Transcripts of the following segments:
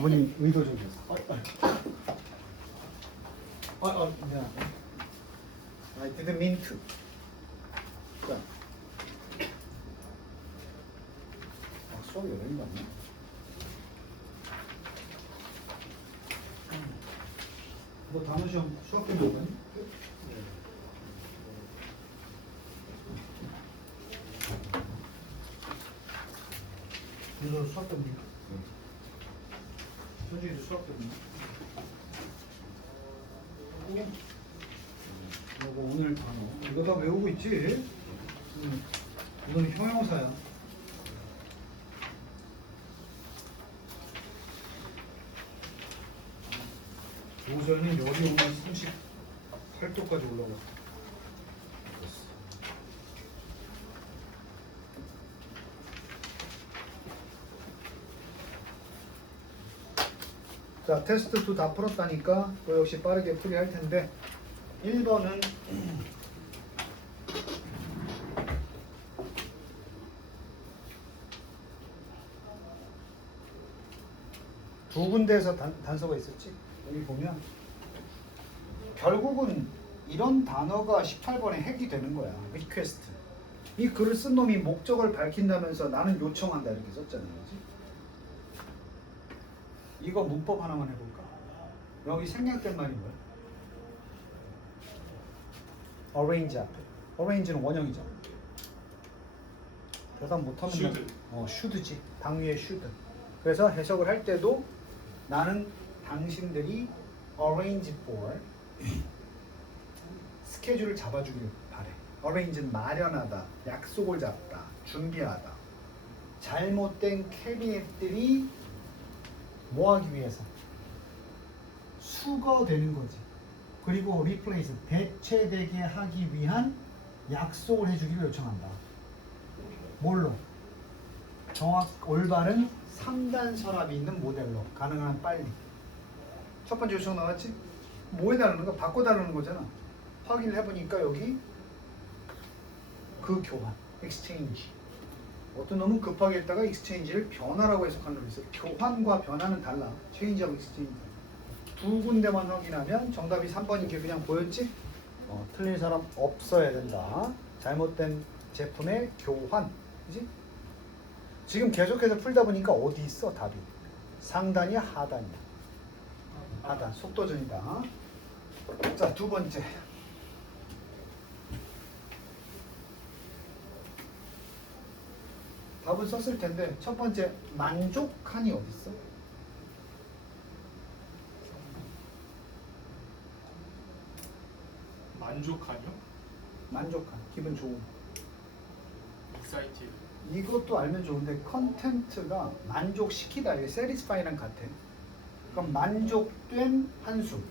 분이 의도적이었어. 미안하다. I didn't mean to. 자, 수업이 어려운 거 아니야? 너 단어 시험 수학 때문에 온 거니? 너 수학 때문에? 현준이도 수학 때문에? 이거 오늘 단어 이거 다 외우고 있지? 이거는 형용사야. 오전이 열이 오면 38도까지 올라갔어. 자, 테스트 2 다 풀었다니까 또 역시 빠르게 풀이할 텐데 1번은 두 군데에서 단서가 있었지. 여기 보면 결국은 이런 단어가 18번에 핵이 되는 거야. 리퀘스트. 이 글을 쓴 놈이 목적을 밝힌다면서 나는 요청한다 이렇게 썼잖아요. 그치? 이거 문법 하나만 해볼까? 여기 생략된 말이 뭐야? arrange 앞에. arrange는 원형이잖아. 대답 못하면 should. should지. 당위의 should. 그래서 해석을 할 때도 나는 당신들이 arrange for 스케줄을 잡아주길 바래. arrange는 마련하다, 약속을 잡다, 준비하다. 잘못된 캐비넷들이 뭐 하기 위해서? 수거되는 거지. 그리고 replace, 대체되게 하기 위한 약속을 해주기를 요청한다. 뭘로? 올바른 3단 서랍이 있는 모델로 가능한 빨리. 첫 번째 요청 나왔지? 뭐 해달라는 거? 바꿔달라는 거잖아. 확인을 해보니까 여기 그 교환, exchange. 어떤 놈은 급하게 했다가 exchange를 변화라고 해석한 놈이 있어요. 교환과 변화는 달라. change하고 exchange. 두 군데만 확인하면 정답이 3번인 게 그냥 보였지? 틀린 사람 없어야 된다. 잘못된 제품의 교환. 그지? 지금 계속해서 풀다 보니까 어디 있어 답이? 상단이야 하단이야? 하단. 속도전이다. 자, 두 번째. 답은 썼을 텐데 첫 번째 만족하니 어디 있어? 만족하뇨? 만족한, 기분 좋은. excited. 이것도 알면 좋은데 컨텐트가 만족시키다. 이게 satisfy랑 같아. 그럼 만족된 한숨.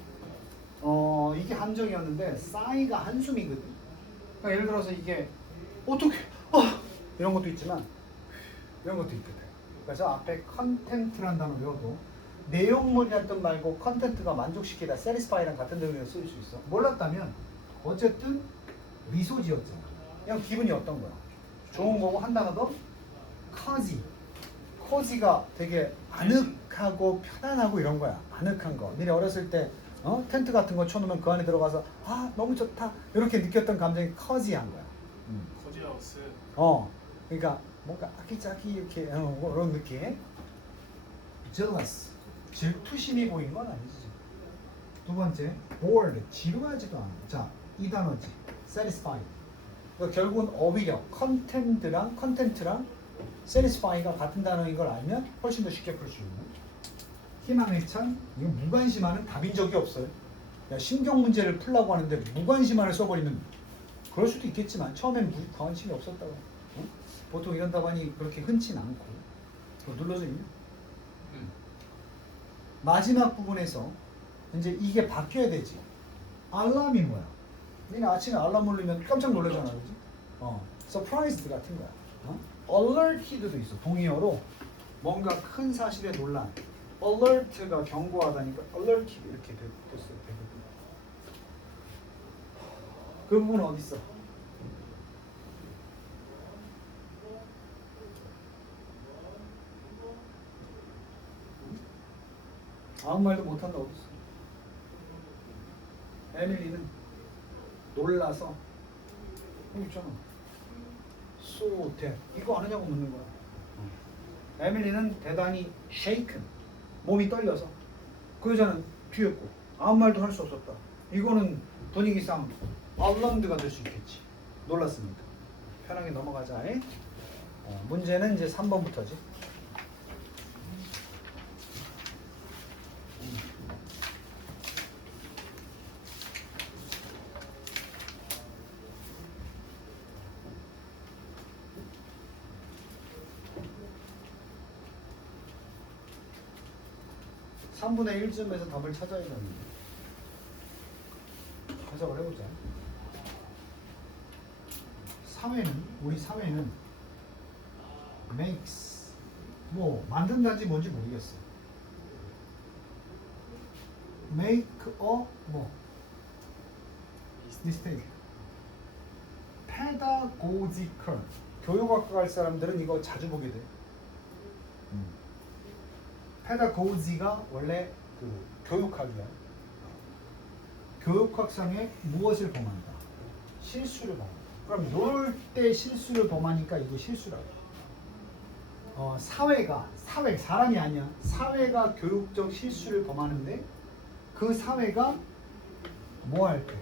이게 함정이었는데 싸이가 한숨이거든. 그러니까 예를 들어서 이게 어떻게 이런 것도 있지만 이런 것도 있거든. 그래서 앞에 컨텐트란 단어 외워도 내용물이란 뜻 말고 컨텐트가 만족시키다, satisfy랑 같은 의미로 쓸 수 있어. 몰랐다면 어쨌든 미소 지었잖아. 그냥 기분이 어떤 거야? 좋은 거고 한 단어 더 cozy. cozy가 되게 아늑하고 편안하고 이런 거야. 아늑한 거. 니네 어렸을 때 텐트 같은 거 쳐놓으면 그 안에 들어가서 너무 좋다 이렇게 느꼈던 감정이 cozy한 거야. 코지하우스. 그러니까 뭔가 아기자기 이렇게 그런 느낌. jealous. 질투심이 보인 건 아니지. 두 번째 bored. 지루하지도 않아. 자, 이 단어지. satisfied. 그러니까 결국은 어휘력, 컨텐트랑 satisfy가 같은 단어인 걸 알면 훨씬 더 쉽게 풀 수 있는. 희망에 찬, 이거 무관심하는 답인 적이 없어요. 신경 문제를 풀라고 하는데 무관심한을 써버리면 그럴 수도 있겠지만 처음엔 관심이 없었다고. 보통 이런 답안이 그렇게 흔치는 않고. 눌러져 있네. 마지막 부분에서 이제 이게 바뀌어야 되지. 알람이 뭐야? 니네 아침에 알람 울리면 깜짝 놀라잖아, 그지? surprised 같은 거야. alerted도 있어. 동의어로 뭔가 큰 사실에 놀란. alert가 경고하다니까 alerted 이렇게 됐어요. 그 부분은 어디 있어? 아무 말도 못한다고 했어. 에밀리는 놀라서 여기 있잖아. So that 이거 아느냐고 묻는 거야. 에밀리는 대단히 shaken, 몸이 떨려서 그 여자는 뒤였고 아무 말도 할 수 없었다. 이거는 분위기상 알람드가 될 수 있겠지. 놀랐습니다. 편하게 넘어가자. 문제는 이제 3번부터지. 삼분의 1쯤에서 답을 찾아야 되는데 해석을 해보자. 우리 사회는 makes 만든다는지 뭔지 모르겠어. make a mistake. pedagogical. 교육학과 갈 사람들은 이거 자주 보게 돼. pedagogy가 원래 그 교육학이야. 교육학상에 무엇을 범한다? 실수를 범한다. 그럼 놀 때 실수를 범하니까 이게 실수라고. 사람이 아니야. 사회가 교육적 실수를 범하는데 그 사회가 뭐 할 때?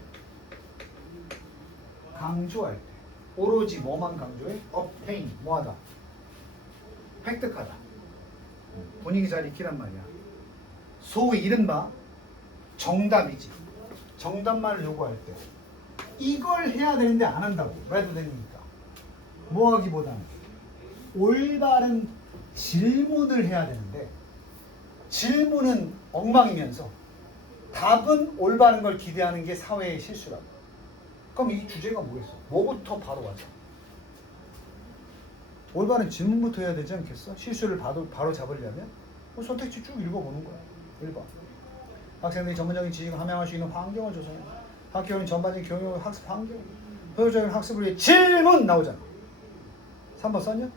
강조할 때. 오로지 뭐만 강조해? obtain, 뭐하다? 획득하다. 분위기 잘 익히란 말이야. 소위 이른바 정답이지. 정답만을 요구할 때 이걸 해야 되는데 안 한다고. 그래도 되니까 뭐 하기보다는 올바른 질문을 해야 되는데 질문은 엉망이면서 답은 올바른 걸 기대하는 게 사회의 실수라고. 그럼 이 주제가 뭐겠어? 뭐부터 바로 가자. 올바른 질문부터 해야 되지 않겠어? 실수를 바로 잡으려면 선택지 쭉 읽어보는 거야. 1번. 학생들이 전문적인 지식을 함양할 수 있는 환경을 조성해. 학교는 전반적인 교육 학습 환경. 효율적인 학습을 위해 질문 나오잖아. 3번 썼냐?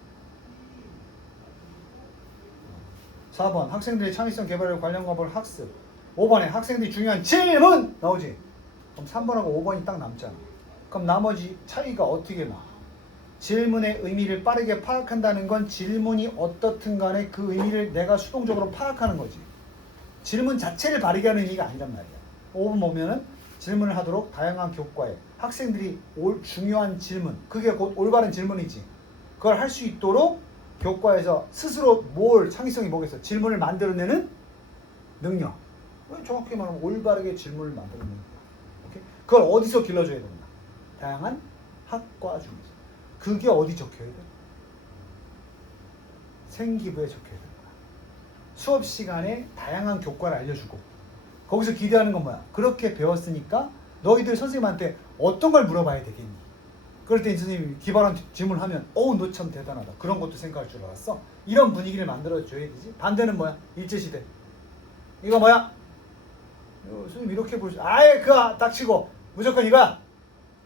4번. 학생들의 창의성 개발을 관련 과목을 학습. 5번에 학생들이 중요한 질문 나오지. 그럼 3번하고 5번이 딱 남잖아. 그럼 나머지 차이가 어떻게 나? 질문의 의미를 빠르게 파악한다는 건 질문이 어떻든 간에 그 의미를 내가 수동적으로 파악하는 거지. 질문 자체를 바르게 하는 의미가 아니란 말이야. 5번 보면은 질문을 하도록 다양한 교과에 학생들이 중요한 질문, 그게 곧 올바른 질문이지. 그걸 할 수 있도록 교과에서 스스로 창의성이 뭐겠어? 질문을 만들어내는 능력. 정확히 말하면 올바르게 질문을 만들어내는 능력. 오케이? 그걸 어디서 길러줘야 된다? 다양한 학과 중에서. 그게 어디 적혀야 돼? 생기부에 적혀야 된다. 수업 시간에 다양한 교과를 알려주고 거기서 기대하는 건 뭐야? 그렇게 배웠으니까 너희들 선생님한테 어떤 걸 물어봐야 되겠니? 그럴 때 선생님이 기발한 질문을 하면 너 참 대단하다. 그런 것도 생각할 줄 알았어. 이런 분위기를 만들어줘야 되지. 반대는 뭐야? 일제시대. 이거 뭐야? 선생님 이렇게 보시죠. 아예 그거 닥치고 무조건 이거야.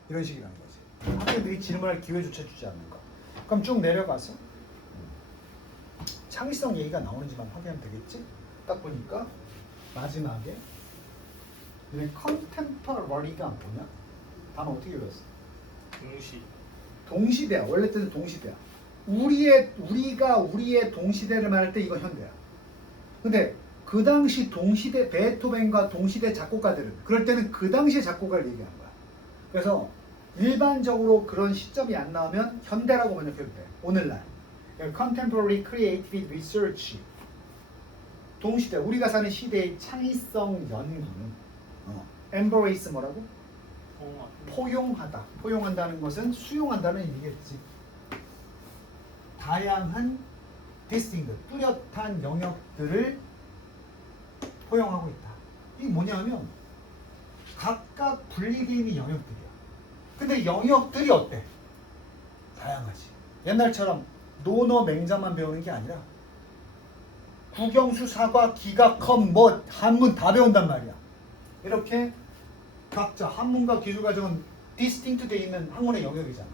이런 식이라는 거지. 학생들이 질문할 기회조차 주지 않는 거. 그럼 쭉 내려가서 창의성 얘기가 나오는지만 확인하면 되겠지? 딱 보니까 마지막에 contemporary가 뭐냐? 단어 어떻게 외웠어? 동시대야. 원래 뜻은 동시대야. 우리가 우리의 동시대를 말할 때 이건 현대야. 근데 그 당시 동시대 베토벤과 동시대 작곡가들은 그럴 때는 그 당시의 작곡가를 얘기하는 거야. 그래서 일반적으로 그런 시점이 안 나오면 현대라고 번역해도 돼. 오늘날 Contemporary Creative Research, 동시대, 우리가 사는 시대의 창의성 연구는 embrace 뭐라고? 포용하다. 포용한다는 것은 수용한다는 의미겠지. 다양한 distinct, 뚜렷한 영역들을 포용하고 있다. 이게 뭐냐면 각각 분리되어 있는 영역들이야. 근데 영역들이 어때? 다양하지. 옛날처럼 논어 맹자만 배우는 게 아니라 국영수 사과 기가 컴 한문 다 배운단 말이야. 이렇게 각자 한문과 기술과정은 디스팅트 되어 있는 학문의 영역이잖아.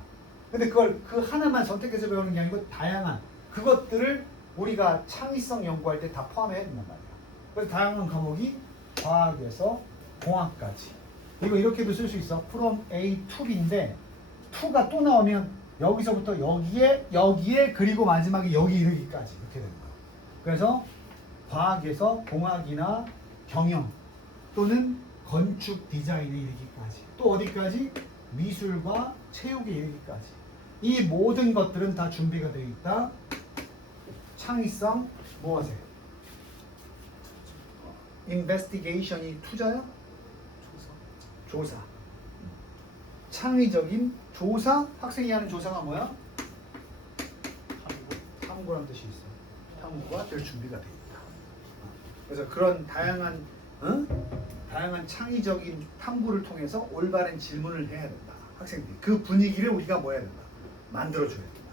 근데 그걸 그 하나만 선택해서 배우는 게 아니고 다양한 그것들을 우리가 창의성 연구할 때 다 포함해야 된단 말이야. 그래서 다양한 과목이 과학에서 공학까지. 이거 이렇게도 쓸 수 있어. from A to B인데 2가 또 나오면 여기서부터 여기에 그리고 마지막에 여기 이르기까지 이렇게 되는 거야. 그래서 과학에서 공학이나 경영 또는 건축 디자인에 이르기까지 또 어디까지? 미술과 체육에 이르기까지 이 모든 것들은 다 준비가 되어 있다. 창의성 무엇에? investigation이 투자야? 조사. 창의적인 조사, 학생이 하는 조사가 뭐야? 탐구라는 뜻이 있어. 탐구가 될 준비가 돼 있다. 그래서 그런 다양한 다양한 창의적인 탐구를 통해서 올바른 질문을 해야 된다. 학생들이 그 분위기를 우리가 뭐 해야 된다? 만들어줘야 된다.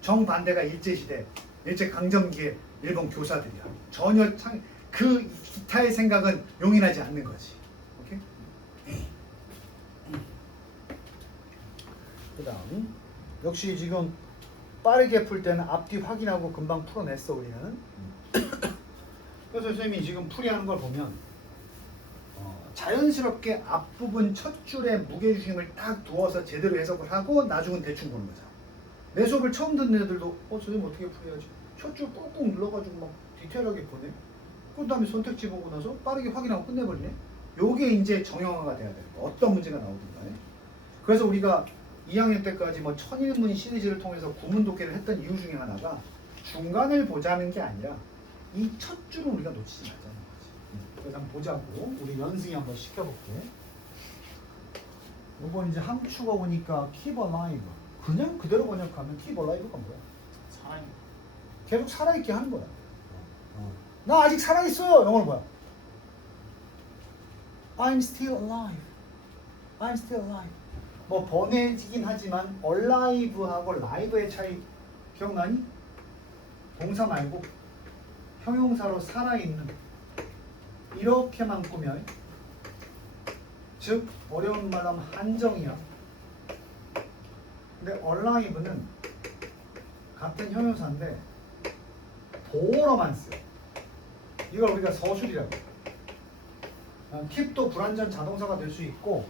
정반대가 일제시대, 일제강점기의 일본 교사들이야. 전혀 그 기타의 생각은 용인하지 않는 거지. 오케이? 그 다음 역시 지금 빠르게 풀 때는 앞뒤 확인하고 금방 풀어냈어 우리는. 그래서 선생님이 지금 풀이하는 걸 보면 자연스럽게 앞부분 첫 줄에 무게중심을 딱 두어서 제대로 해석을 하고 나중은 대충 보는 거죠. 내 수업을 처음 듣는 애들도 선생님 어떻게 풀어야지? 첫 줄 꾹꾹 눌러가지고 막 디테일하게 보네. 그 다음에 선택지 보고 나서 빠르게 확인하고 끝내버리네. 요게 이제 정형화가 돼야 되는 거. 어떤 문제가 나오든 간에. 그래서 우리가 2학년 때까지 뭐 천일문 시리즈를 통해서 구문 독해를 했던 이유 중에 하나가 중간을 보자는 게 아니라 이 첫 줄은 우리가 놓치지 말자는 거지. 그래서 한번 보자고. 우리 연승이 한번 시켜볼게. 이번 이제 함축어 보니까 keep alive. 그냥 그대로 번역하면 keep alive가 뭐야? 살아있는 계속 살아있게 하는 거야. 나 아직 살아있어요. 영어로 뭐야? I'm still alive. I'm still alive. 뭐 번외지긴 하지만 alive하고 live의 차이 기억나니? 동사 말고 형용사로 살아있는 이렇게만 꾸며 즉 어려운 말로 하면 한정이야. 근데 alive는 같은 형용사인데 보어로만 써. 이걸 우리가 서술이라고 해요. keep도 불완전 자동사가 될 수 있고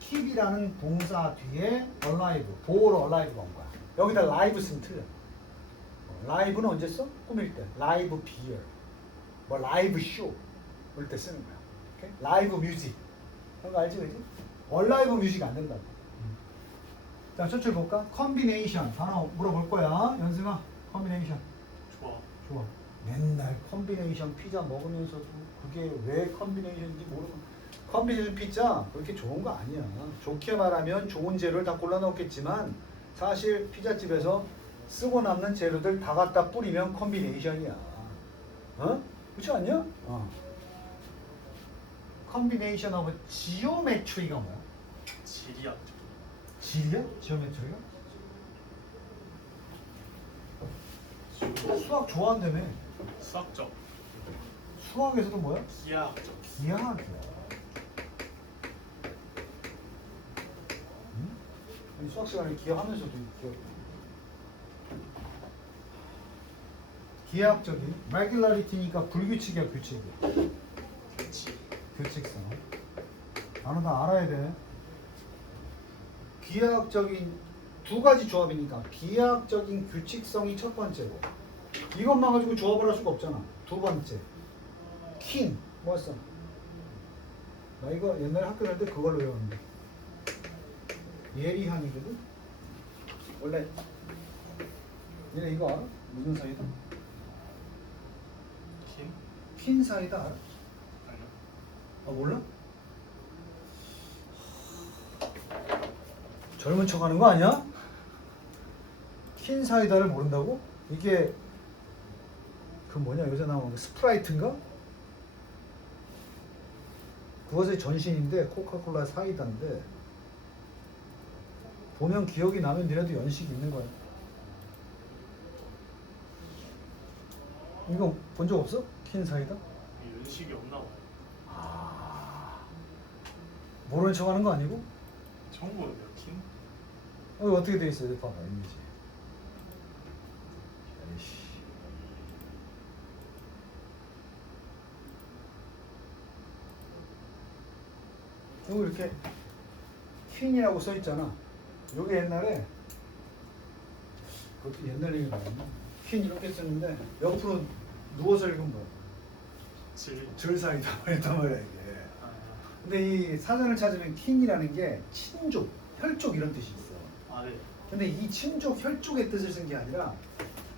keep이라는 동사 뒤에 alive, 보어로 alive가 온 거야. 여기다 live 쓰면 틀려. live는 언제 써? 꾸밀 때. live beer, 뭐 live show 그럴 때 쓰는 거야. 오케이? live music 그런 거 알지, 그지? alive music 안 된다고. 자, 첫줄 볼까? combination 단어 물어볼 거야. 연승아, combination. 좋아. 맨날 컨비네이션 피자 먹으면서도 그게 왜 컨비네이션인지 모르고 컨비네이션 피자 그렇게 좋은 거 아니야. 좋게 말하면 좋은 재료를 다 골라 넣었겠지만 사실 피자집에서 쓰고 남는 재료들 다 갖다 뿌리면 컨비네이션이야. 그렇지 않냐? 컨비네이션 오브 지오메트리가 뭐야? 지리학. 지리야? 지오메트리가? 수학 좋아한다며. 수학적. 수학에서도 뭐야? 기하학적. 기하학이야. 응? 아니, 수학 시간에 기하하면서도 기억. 기하학적인 regularity니까 불규칙이야, 규칙이야. 규칙성. 단어 다 알아야 돼. 기하학적인 두 가지 조합이니까 기하학적인 규칙성이 첫 번째고 이것만 가지고 조합을 할 수가 없잖아. 두 번째 킨 뭐였어? 나 이거 옛날에 학교 다닐 때 그걸로 외웠는데 예리함이거든. 원래 얘네 이거 알아? 무슨 사이다? 킨? 킨 사이다 알아? 아니요. 아 몰라? 젊은 척 하는 거 아니야? 킨 사이다를 모른다고? 이게 그 뭐냐 요새 나오는 거 스프라이트인가? 그것의 전신인데 코카콜라 사이다인데 보면 기억이 나면 니네도 연식이 있는 거야. 이거 본 적 없어? 킨 사이다? 연식이 없나 봐요. 아 모르는 척 하는 거 아니고? 처음 보는데요, 킨? 여기 어떻게 돼 있어요? 봐봐 이미지. 에이씨. 여기 이렇게 퀸이라고 써 있잖아. 요게 옛날에 그것도 옛날 얘기 나왔나? 퀸 이렇게 썼는데 옆으로 누워서 읽으면 뭐야? 질. 줄사이다 했단 말이야 이게. 아, 근데 이 사전을 찾으면 퀸이라는 게 친족, 혈족 이런 뜻이 있어. 아 네. 근데 이 친족, 혈족의 뜻을 쓴 게 아니라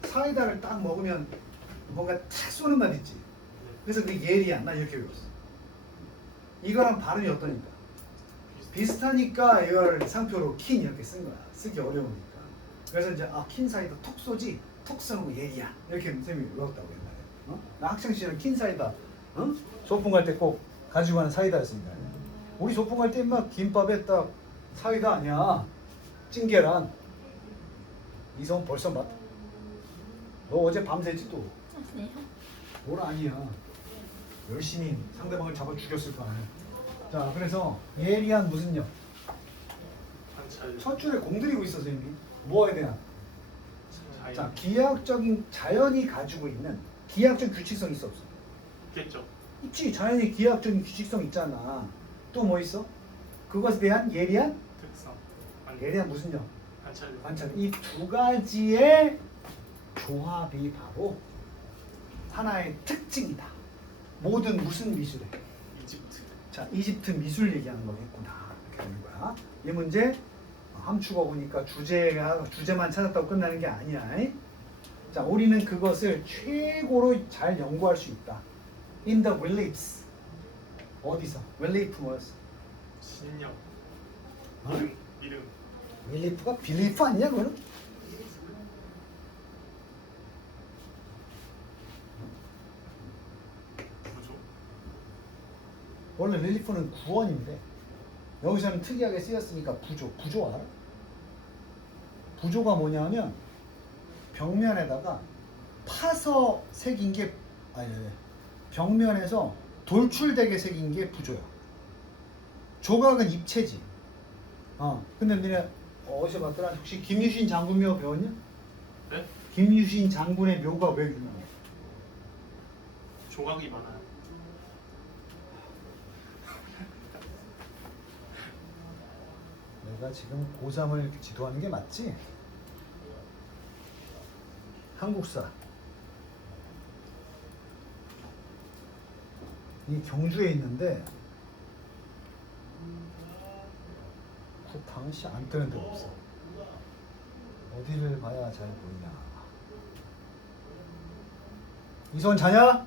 사이다를 딱 먹으면 뭔가 탁 쏘는 맛 있지. 네. 그래서 그게 예리야. 나 이렇게 외웠어. 이거랑 발음이 어떠니까? 비슷하니까 이걸 상표로 킨 이렇게 쓴 거야. 쓰기 어려우니까. 그래서 이제 킨 사이다 톡 쏘지, 톡 쏘는 거 예리야. 이렇게 선생님이 외웠다고 옛날에. 나 학창 시절에 킨 사이다, 소풍 갈 때 꼭 가지고 가는 사이다였습니다. 우리 소풍 갈 때 막 김밥에 딱 사이다 아니야. 찐계란. 이성 벌써 맛. 너 어제 밤새지 또. 네. 뭘 아니야. 열심히 상대방을 잡아 죽였을 거 아니야. 자, 그래서 예리한 무슨 역? 관찰. 첫 줄에 공들이고 있어, 선생님이. 뭐에 대한? 자연. 자, 기하학적인 자연이 가지고 있는 기하학적 규칙성 있어 없어? 있겠죠. 있지. 자연이 기하학적인 규칙성 있잖아. 또 뭐 있어? 그것에 대한 예리한? 특성. 예리한 무슨 역? 관찰. 관찰. 이 두 가지의 조합이 바로 하나의 특징이다. 모든 무슨 미술에? 이집트. 자, 이집트 미술 얘기하는 거겠구나. 이렇게 되는 거야. 이 문제 함축어 보니까 주제만 찾았다고 끝나는 게 아니야. 자, 우리는 그것을 최고로 잘 연구할 수 있다. In the reliefs. 어디서? relief 뭐였어? 신념. 어? 이름. 이름. relief가 belief 아니냐 그거는? 구조. 원래 relief는 구원인데 여기서는 특이하게 쓰였으니까 구조 알아? 구조가 뭐냐면 벽면에다가 파서 새긴 게 아니 벽면에서 돌출되게 새긴 게 부조야. 조각은 입체지. 근데 너네 어디서 봤더라? 혹시 김유신 장군묘 배웠냐? 네? 김유신 장군의 묘가 왜 유명해? 조각이 많아요. 내가 지금 고3을 지도하는 게 맞지? 한국사. 이 경주에 있는데 그 당시 안 뜨는 데가 없어. 어디를 봐야 잘 보이냐. 이손 자냐?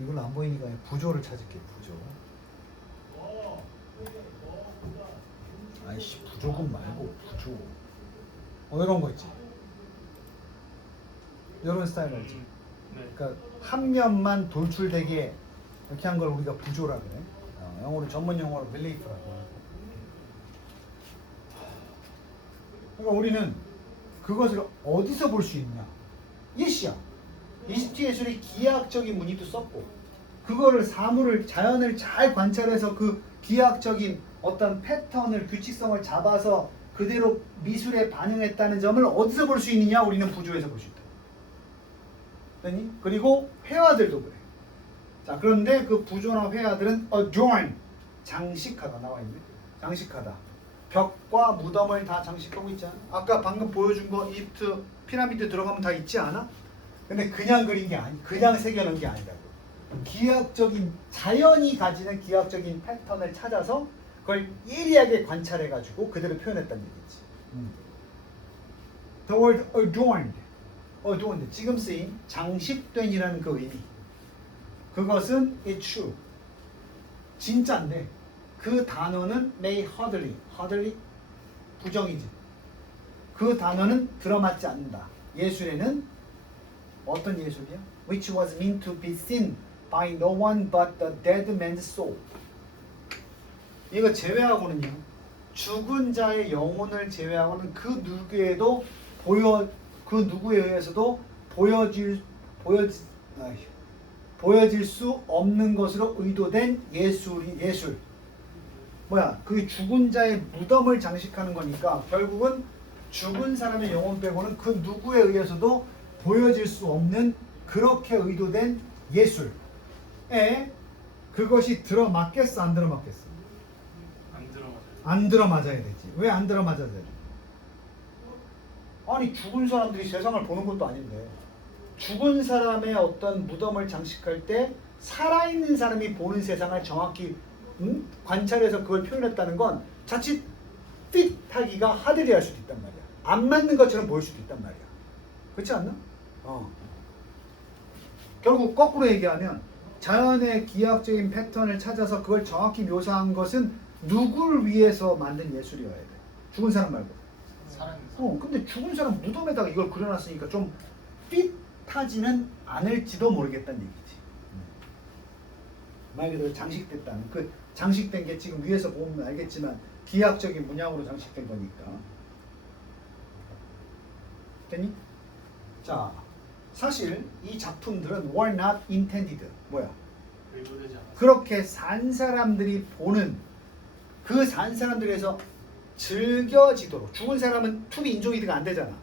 이걸로 안 보이니까 부조를 찾을게. 부조. 아이씨, 부조금 말고 부조. 이런 거 있지. 이런 스타일 알지. 네. 그러니까 한 면만 돌출되게 이렇게 한 걸 우리가 부조라 그래. 영어로 전문 용어로 릴리프라고 하고. 그러니까 우리는 그것을 어디서 볼 수 있냐? 예시야. 이집트 예술의 기하학적인 무늬도 썼고 그거를 사물을 자연을 잘 관찰해서 그 기하학적인 어떤 패턴을 규칙성을 잡아서 그대로 미술에 반영했다는 점을 어디서 볼 수 있느냐? 우리는 부조에서 볼 수 있다. 됐니? 그리고 회화들도 그래. 자, 그런데 그 부조나 회화들은 adorn, 장식하다 나와 있네. 장식하다. 벽과 무덤을 다 장식하고 있잖아. 아까 방금 보여준 거 이집트 피라미드 들어가면 다 있지 않아? 근데 그냥 그린 게 아니, 그냥 새겨놓은 게 아니라고. 기하학적인 자연이 가지는 기하학적인 패턴을 찾아서 그걸 예리하게 관찰해가지고 그대로 표현했다는 얘기지. The word adorned, 지금 쓰인 장식된이라는 그 의미. 그것은 it's true, 진짜인데 그 단어는 may hardly 부정이지. 그 단어는 들어맞지 않는다. 예술에는 어떤 예술이야? Which was meant to be seen by no one but the dead man's soul. 이거 제외하고는요. 죽은 자의 영혼을 제외하고는 그 누구에도 그 누구에 의해서도 보여질 수 없는 것으로 의도된 예술. 뭐야? 그 죽은 자의 무덤을 장식하는 거니까 결국은 죽은 사람의 영혼 빼고는 그 누구에 의해서도 보여질 수 없는 그렇게 의도된 예술에 그것이 들어맞겠어 안 들어맞겠어? 안 들어가요. 안 들어맞아야 되지. 왜 안 들어맞아야 돼? 아니 죽은 사람들이 세상을 보는 것도 아닌데 죽은 사람의 어떤 무덤을 장식할 때 살아있는 사람이 보는 세상을 정확히 관찰해서 그걸 표현했다는 건 자칫 핏하기가 하드리할 수도 있단 말이야. 안 맞는 것처럼 보일 수도 있단 말이야. 그렇지 않나? 결국 거꾸로 얘기하면 자연의 기하학적인 패턴을 찾아서 그걸 정확히 묘사한 것은 누굴 위해서 만든 예술이어야 돼. 죽은 사람 말고. 살아있는 사람. 근데 죽은 사람 무덤에다가 이걸 그려놨으니까 좀 핏하지는 않을지도 모르겠다는 얘기지. 말 그대로 장식됐다는 그 장식된 게 지금 위에서 보면 알겠지만 기하학적인 문양으로 장식된 거니까. 됐니? 자, 사실 이 작품들은 were not intended. 뭐야? 의도되지 않았어. 그렇게 산 사람들이 보는 그 산 사람들에서 즐겨지도록 죽은 사람은 to be enjoyed가 안 되잖아.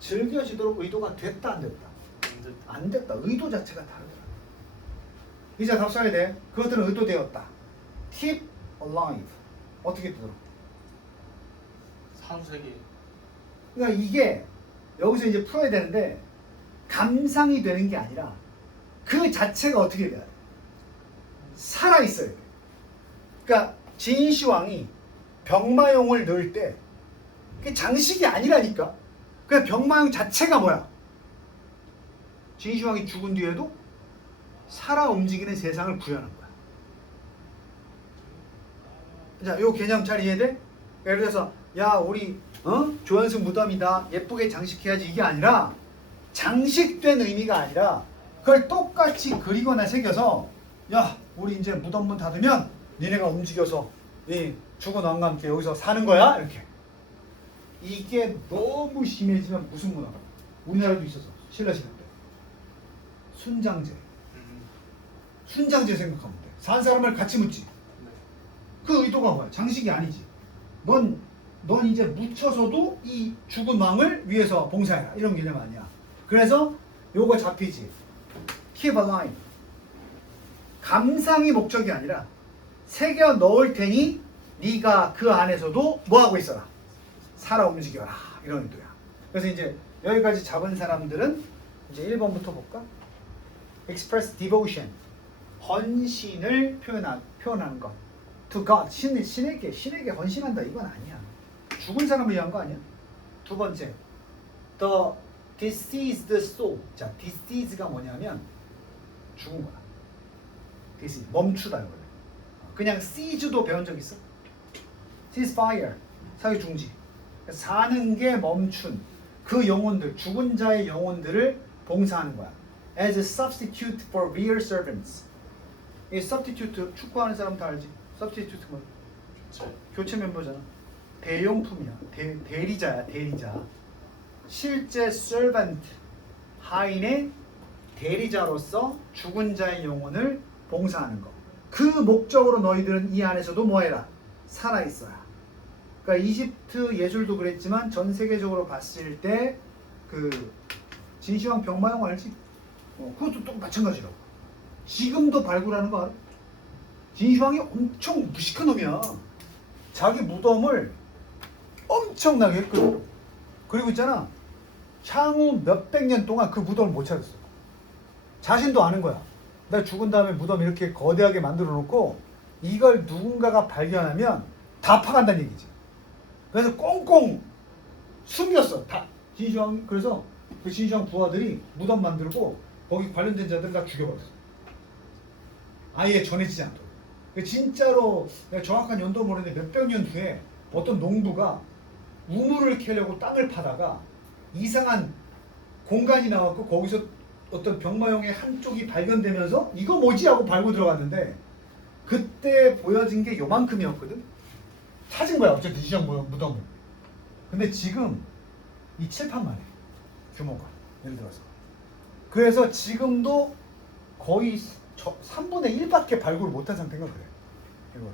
즐겨지도록 의도가 됐다 안 됐다? 안 됐다. 안 됐다. 의도 자체가 다르더라. 이제 답 써야 돼. 그것들은 의도되었다. keep alive. 어떻게 되도록? 사후세계. 그러니까 이게 여기서 이제 풀어야 되는데 감상이 되는 게 아니라 그 자체가 어떻게 돼야 돼? 살아 있어야 돼. 그러니까 진시황이 병마용을 넣을 때 그게 장식이 아니라니까. 그냥 병마용 자체가 뭐야? 진시황이 죽은 뒤에도 살아 움직이는 세상을 구현한 거야. 자, 요 개념 잘 이해돼? 예를 들어서 야 우리 조연승 무덤이다 예쁘게 장식해야지 이게 아니라 장식된 의미가 아니라 그걸 똑같이 그리거나 새겨서 야 우리 이제 무덤문 닫으면 니네가 움직여서 이 죽은 왕과 함께 여기서 사는 거야 이렇게. 이게 너무 심해지면 무슨 문화가 우리나라도 있었어. 신라시대 때 순장제. 순장제 생각하면 돼. 산 사람을 같이 묻지. 네. 그 의도가 뭐야? 장식이 아니지. 넌 이제 묻혀서도 이 죽은 왕을 위해서 봉사해라. 이런 개념 아니야. 그래서 요거 잡히지. Keep alive. 감상이 목적이 아니라 새겨 넣을 테니 네가 그 안에서도 뭐하고 있어라? 살아 움직여라. 이런 의도야. 그래서 이제 여기까지 잡은 사람들은 이제 1번부터 볼까? Express devotion. 헌신을 표현하는 것. To God. 신에게 헌신한다. 이건 아니야. 죽은 사람을 위한 거 아니야? 두 번째. The diseased soul. 자, disease가 뭐냐면 죽은 거야. disease. 멈추다 이거래. 그냥 seize도 배운 적 있어? ceasefire. 사회 중지. 사는 게 멈춘 그 영혼들, 죽은 자의 영혼들을 봉사하는 거야. As a substitute for real servants. 이 substitute 축구하는 사람 다 알지? substitute 뭐? 교체 멤버잖아. 대용품이야. 대리자야. 대리자. 실제 servant 하인의 대리자로서 죽은 자의 영혼을 봉사하는 거. 그 목적으로 너희들은 이 안에서도 뭐해라? 살아있어야. 그러니까 이집트 예술도 그랬지만 전 세계적으로 봤을 때 그 진시황 병마용 알지? 그것도 또 마찬가지라고. 지금도 발굴하는 거 알아? 진시황이 엄청 무식한 놈이야. 자기 무덤을 엄청나게 했거든. 그리고 있잖아. 향후 몇백 년 동안 그 무덤을 못 찾았어. 자신도 아는 거야. 나 죽은 다음에 무덤 이렇게 거대하게 만들어 놓고 이걸 누군가가 발견하면 다 파간다는 얘기지. 그래서 꽁꽁 숨겼어. 다 진시황. 그래서 그 진시황 부하들이 무덤 만들고 거기 관련된 자들 다 죽여버렸어. 아예 전해지지 않도록. 진짜로 내가 정확한 연도 모르는데 몇백 년 후에 어떤 농부가 우물을 캐려고 땅을 파다가 이상한 공간이 나왔고 거기서 어떤 병마용의 한쪽이 발견되면서 이거 뭐지? 하고 밟고 들어갔는데 그때 보여진 게 요만큼이었거든. 찾은 거야 어쨌든 진시황 무덤을. 근데 지금 이 칠판만 해. 규모가 예를 들어서. 그래서 지금도 거의 3분의 1밖에 발굴을 못한 상태인가 그래. 이거를.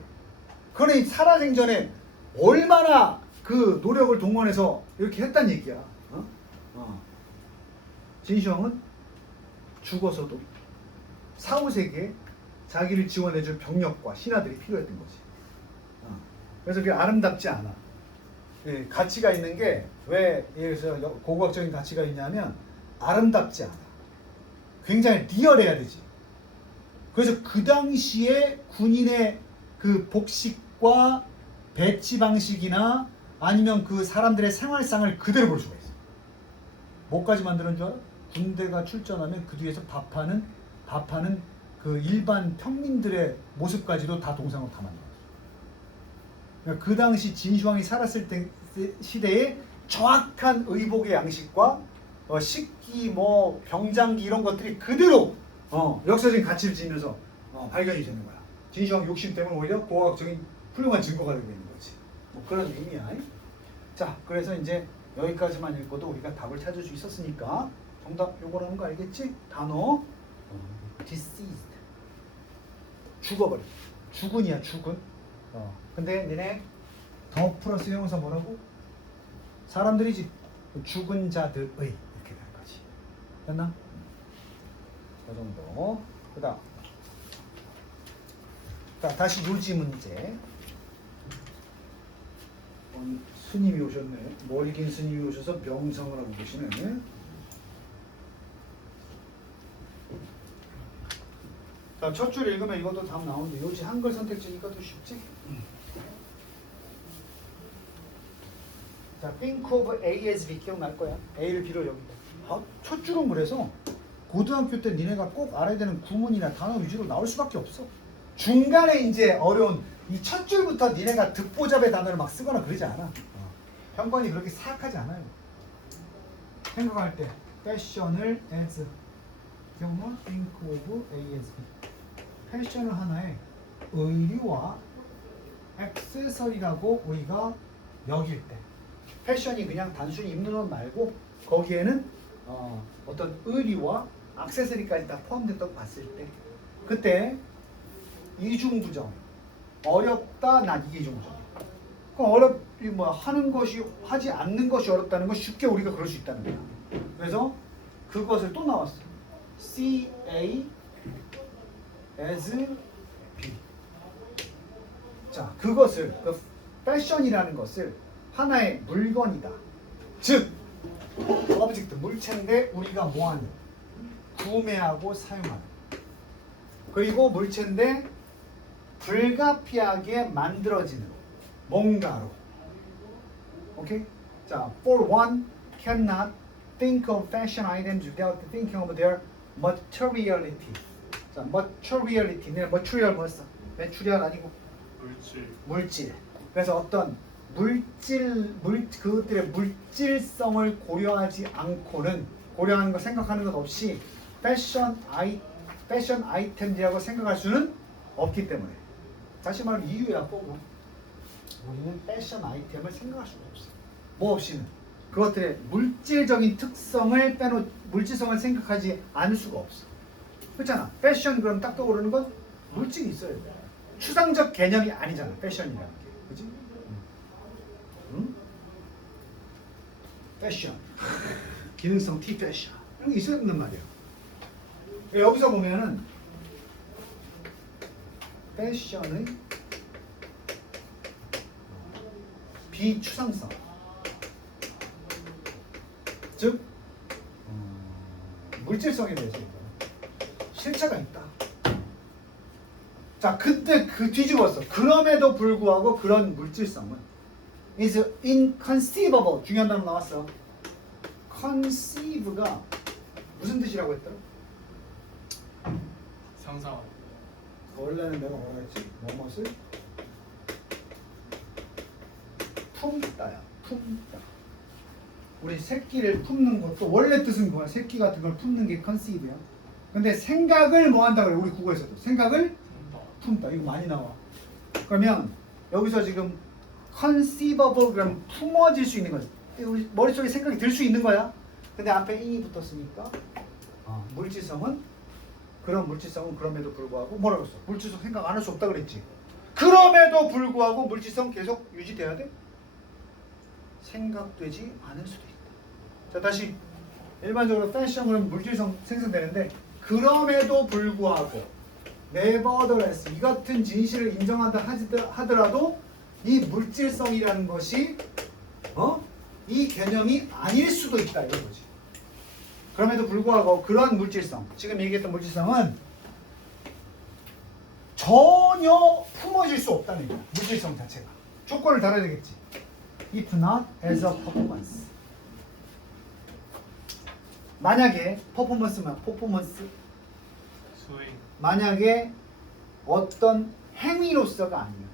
그러니 살아생전에 얼마나 그 노력을 동원해서 이렇게 했단 얘기야. 진시황은 죽어서도 사후세계에 자기를 지원해줄 병력과 신하들이 필요했던 거지. 그래서 그게 아름답지 않아. 예, 가치가 있는 게 왜 여기서 고고학적인 가치가 있냐면 아름답지 않아. 굉장히 리얼해야 되지. 그래서 그 당시에 군인의 그 복식과 배치 방식이나 아니면 그 사람들의 생활상을 그대로 볼 수가 있어. 뭐까지 만드는 줄 알아? 군대가 출전하면 그 뒤에서 밥하는 그 일반 평민들의 모습까지도 다 동상으로 다 만들었어. 그러니까 그 당시 진시황이 살았을 때 시대에 정확한 의복의 양식과 식기, 뭐 병장기 이런 것들이 그대로 역사적인 가치를 지니면서 발견이 되는 거야. 진시황 욕심 때문에 오히려 고고학적인 훌륭한 증거가 되고 있는 거지. 뭐 그런 의미야. 자, 그래서 이제 여기까지만 읽고도 우리가 답을 찾을 수 있었으니까 정답 요거라는 거 알겠지? 단어 deceased, 죽어버려. 죽은이야, 죽은. 근데 니네 더 플러스 형용사 뭐라고? 사람들이지. 죽은 자들의 이렇게 되는 거지. 됐나? 그 정도. 그다음. 자, 다시 요지 문제. 스님이 오셨네. 머리 긴 스님이 오셔서 명상을 하고 계시네. 자, 첫 줄 읽으면 이것도 답 나오는데 요지 한글 선택지니까 더 쉽지? 자, think of A as B 기억날 거야. A를 B로 여기다. 첫 줄은 그래서 고등학교 때 니네가 꼭 알아야 되는 구문이나 단어 위주로 나올 수밖에 없어. 중간에 이제 어려운 이 첫 줄부터 니네가 듣보잡의 단어를 막 쓰거나 그러지 않아. 현관이 그렇게 사악하지 않아요. 생각할 때 패션을 as 기억나? think of A as B. 패션을 하나의 의류와 액세서리라고 우리가 여길 때 패션이 그냥 단순히 입는 옷 말고 거기에는 어떤 의류와 액세서리까지 다 포함됐다고 봤을 때 그때 이중부정 어렵다 나 이게 이중부정. 그럼 하는 것이 하지 않는 것이 어렵다는 건 쉽게 우리가 그럴 수 있다는 거야. 그래서 그것을 또 나왔어. C A as B. 자, 그것을 그 패션이라는 것을 하나의 물건이다. 즉, 오브젝트 물체인데 우리가 뭐하는? 구매하고 사용하는. 그리고 물체인데 불가피하게 만들어지는 뭔가로. 오케이? 자, for one cannot think of fashion items without thinking of their materiality. 자, materiality. 네, material 뭐였어? 매출이알 아니고 물질. 그래서 어떤 그것들의 물질성을 고려하지 않고는 고려하는 거 생각하는 것 없이 패션 아이템이라고 생각할 수는 없기 때문에 다시 말하면 이유야 보고 우리는 패션 아이템을 생각할 수가 없어. 뭐 없이는 그것들의 물질적인 특성을 물질성을 생각하지 않을 수가 없어. 그렇잖아. 패션 그럼 딱 떠오르는 건 물질이 있어야 돼. 추상적 개념이 아니잖아. 패션이라는 게. 그렇지? 응? 패션. 기능성 T 패션. 이런 게 있어야 된단 말이야. 여기서 보면은 패션의 비추상성. 즉 물질성에 대해서 실체가 있다. 자, 그때 뒤집었어. 그럼에도 불구하고 그런 물질성은 is inconceivable. 중요한 단어 나왔어. conceive가 무슨 뜻이라고 했더라? 상상하고. 원래는 내가 뭐라 했지? 뭐뭇을 품다야. 품다. 우리 새끼를 품는 것도 원래 뜻은 뭐야? 새끼 같은 걸 품는 게 conceive야. 근데 생각을 뭐 한다 그래? 우리 국어에서도 생각을 품다. 이거 많이 나와. 그러면 여기서 지금 conceivable 그럼 품어질 수 있는 거지. 우리 머릿속에 생각이 들 수 있는 거야. 근데 앞에 in이 붙었으니까 물질성은 그런 물질성은 그럼에도 불구하고 뭐라고 했어? 물질성 생각 안 할 수 없다 그랬지. 그럼에도 불구하고 물질성 계속 유지돼야 돼? 생각되지 않을 수도 있다. 자, 다시 일반적으로 패션은 물질성 생성되는데 그럼에도 불구하고 nevertheless 이 같은 진실을 인정한다 하더라도 이 물질성이라는 것이 이 개념이 아닐 수도 있다 이런 거지. 그럼에도 불구하고 그러한 물질성, 지금 얘기했던 물질성은 전혀 품어질 수 없다는 거야. 물질성 자체가. 조건을 달아야 되겠지. If not as a performance. 만약에 퍼포먼스 수행. 만약에 어떤 행위로서가 아니면,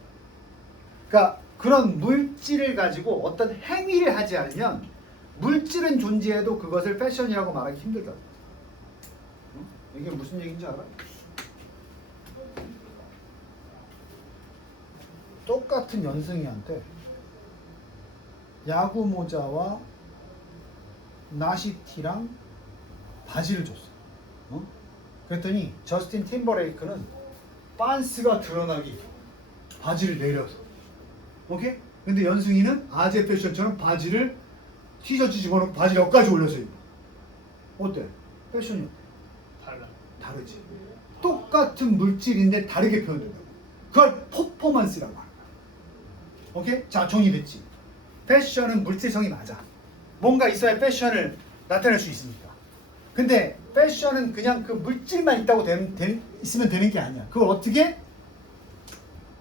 그러니까 그런 물질을 가지고 어떤 행위를 하지 않으면 물질은 존재해도 그것을 패션이라고 말하기 힘들다. 이게 무슨 얘기인지 알아? 똑같은 연승이한테 야구 모자와 나시티랑 바지를 줬어. 그랬더니 저스틴 팀버레이크는 빤스가 드러나기 바지를 내려서. 오케이? 근데 연승이는 아재 패션처럼 바지를 티셔츠 집어넣고 바지를 여기까지 올려서 입어. 어때? 패션이 달라. 다르지. 똑같은 물질인데 다르게 표현된다. 그걸 퍼포먼스라고 하는 거야. 오케이? 자, 정의됐지. 패션은 물질성이 맞아. 뭔가 있어야 패션을 나타낼 수 있으니까. 근데 패션은 그냥 그 물질만 있다고 있으면 되는 게 아니야. 그걸 어떻게